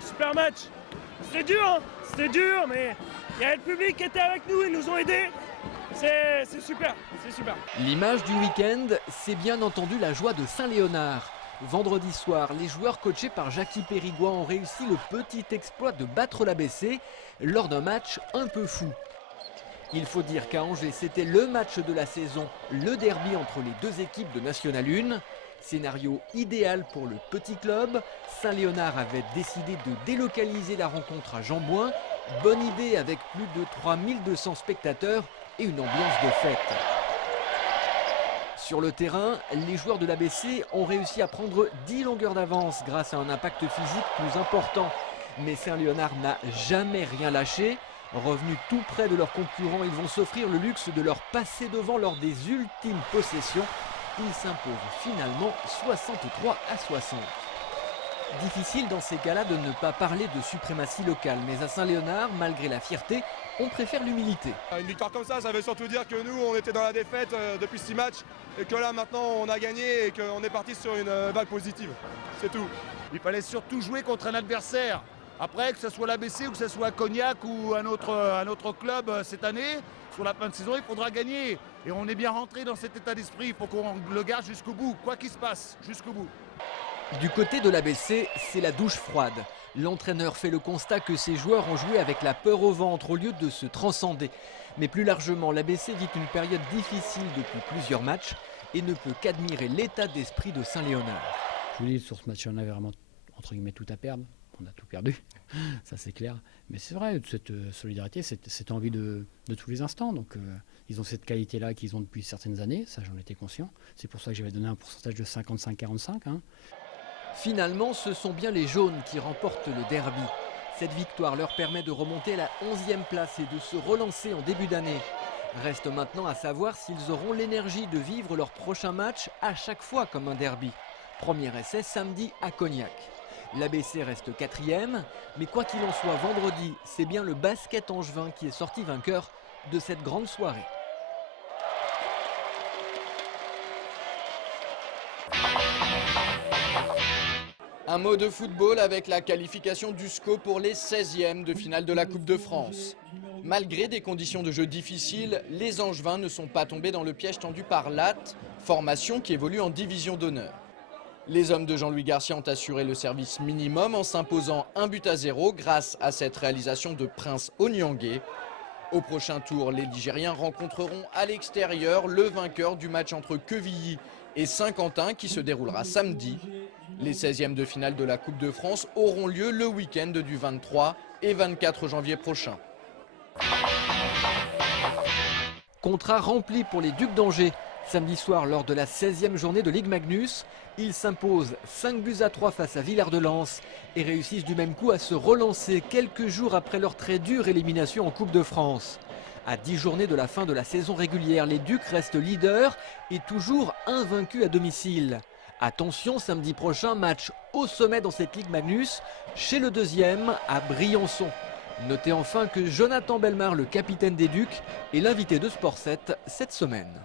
super match. C'était dur, hein, c'était dur, mais il y avait le public qui était avec nous, ils nous ont aidés. C'est super, c'est super. L'image du week-end, c'est bien entendu la joie de Saint-Léonard. Vendredi soir, les joueurs coachés par Jackie Périgua ont réussi le petit exploit de battre l'ABC lors d'un match un peu fou. Il faut dire qu'à Angers, c'était le match de la saison, le derby entre les deux équipes de National 1. Scénario idéal pour le petit club. Saint-Léonard avait décidé de délocaliser la rencontre à Jean-Bouin. Bonne idée avec plus de 3200 spectateurs et une ambiance de fête. Sur le terrain, les joueurs de l'ABC ont réussi à prendre 10 longueurs d'avance grâce à un impact physique plus important. Mais Saint-Léonard n'a jamais rien lâché. Revenus tout près de leurs concurrents, ils vont s'offrir le luxe de leur passer devant lors des ultimes possessions. Ils s'imposent finalement 63-60. Difficile dans ces cas-là de ne pas parler de suprématie locale, mais à Saint-Léonard, malgré la fierté, on préfère l'humilité. Une victoire comme ça veut surtout dire que nous, on était dans la défaite depuis 6 matchs et que là, maintenant, on a gagné et qu'on est parti sur une vague positive. C'est tout. Il fallait surtout jouer contre un adversaire. Après, que ce soit l'ABC ou que ce soit Cognac ou un autre club cette année, sur la fin de saison, il faudra gagner. Et on est bien rentré dans cet état d'esprit. Il faut qu'on le garde jusqu'au bout, quoi qu'il se passe, jusqu'au bout. Du côté de l'ABC, c'est la douche froide. L'entraîneur fait le constat que ses joueurs ont joué avec la peur au ventre au lieu de se transcender. Mais plus largement, l'ABC vit une période difficile depuis plusieurs matchs et ne peut qu'admirer l'état d'esprit de Saint-Léonard. Je vous dis, sur ce match, on avait vraiment, entre guillemets, tout à perdre. On a tout perdu, ça c'est clair. Mais c'est vrai, cette solidarité, cette envie de tous les instants. Donc ils ont cette qualité-là qu'ils ont depuis certaines années, ça j'en étais conscient. C'est pour ça que j'avais donné un pourcentage de 55-45. Hein. Finalement, ce sont bien les jaunes qui remportent le derby. Cette victoire leur permet de remonter à la 11e place et de se relancer en début d'année. Reste maintenant à savoir s'ils auront l'énergie de vivre leur prochain match à chaque fois comme un derby. Premier essai samedi à Cognac. L'ABC reste 4e, mais quoi qu'il en soit, vendredi, c'est bien le basket angevin qui est sorti vainqueur de cette grande soirée. Un mot de football avec la qualification du SCO pour les 16e de finale de la Coupe de France. Malgré des conditions de jeu difficiles, les Angevins ne sont pas tombés dans le piège tendu par Latte, formation qui évolue en division d'honneur. Les hommes de Jean-Louis Garcia ont assuré le service minimum en s'imposant 1-0 grâce à cette réalisation de Prince Onyangé. Au prochain tour, les Ligériens rencontreront à l'extérieur le vainqueur du match entre Quevilly et Saint-Quentin qui se déroulera samedi. Les 16e de finale de la Coupe de France auront lieu le week-end du 23 et 24 janvier prochain. Contrat rempli pour les Ducs d'Angers. Samedi soir, lors de la 16e journée de Ligue Magnus, ils s'imposent 5-3 face à Villard-de-Lans et réussissent du même coup à se relancer quelques jours après leur très dure élimination en Coupe de France. À 10 journées de la fin de la saison régulière, les Ducs restent leaders et toujours invaincus à domicile. Attention, samedi prochain, match au sommet dans cette Ligue Magnus, chez le deuxième, à Briançon. Notez enfin que Jonathan Bellemare, le capitaine des Ducs, est l'invité de Sport 7 cette semaine.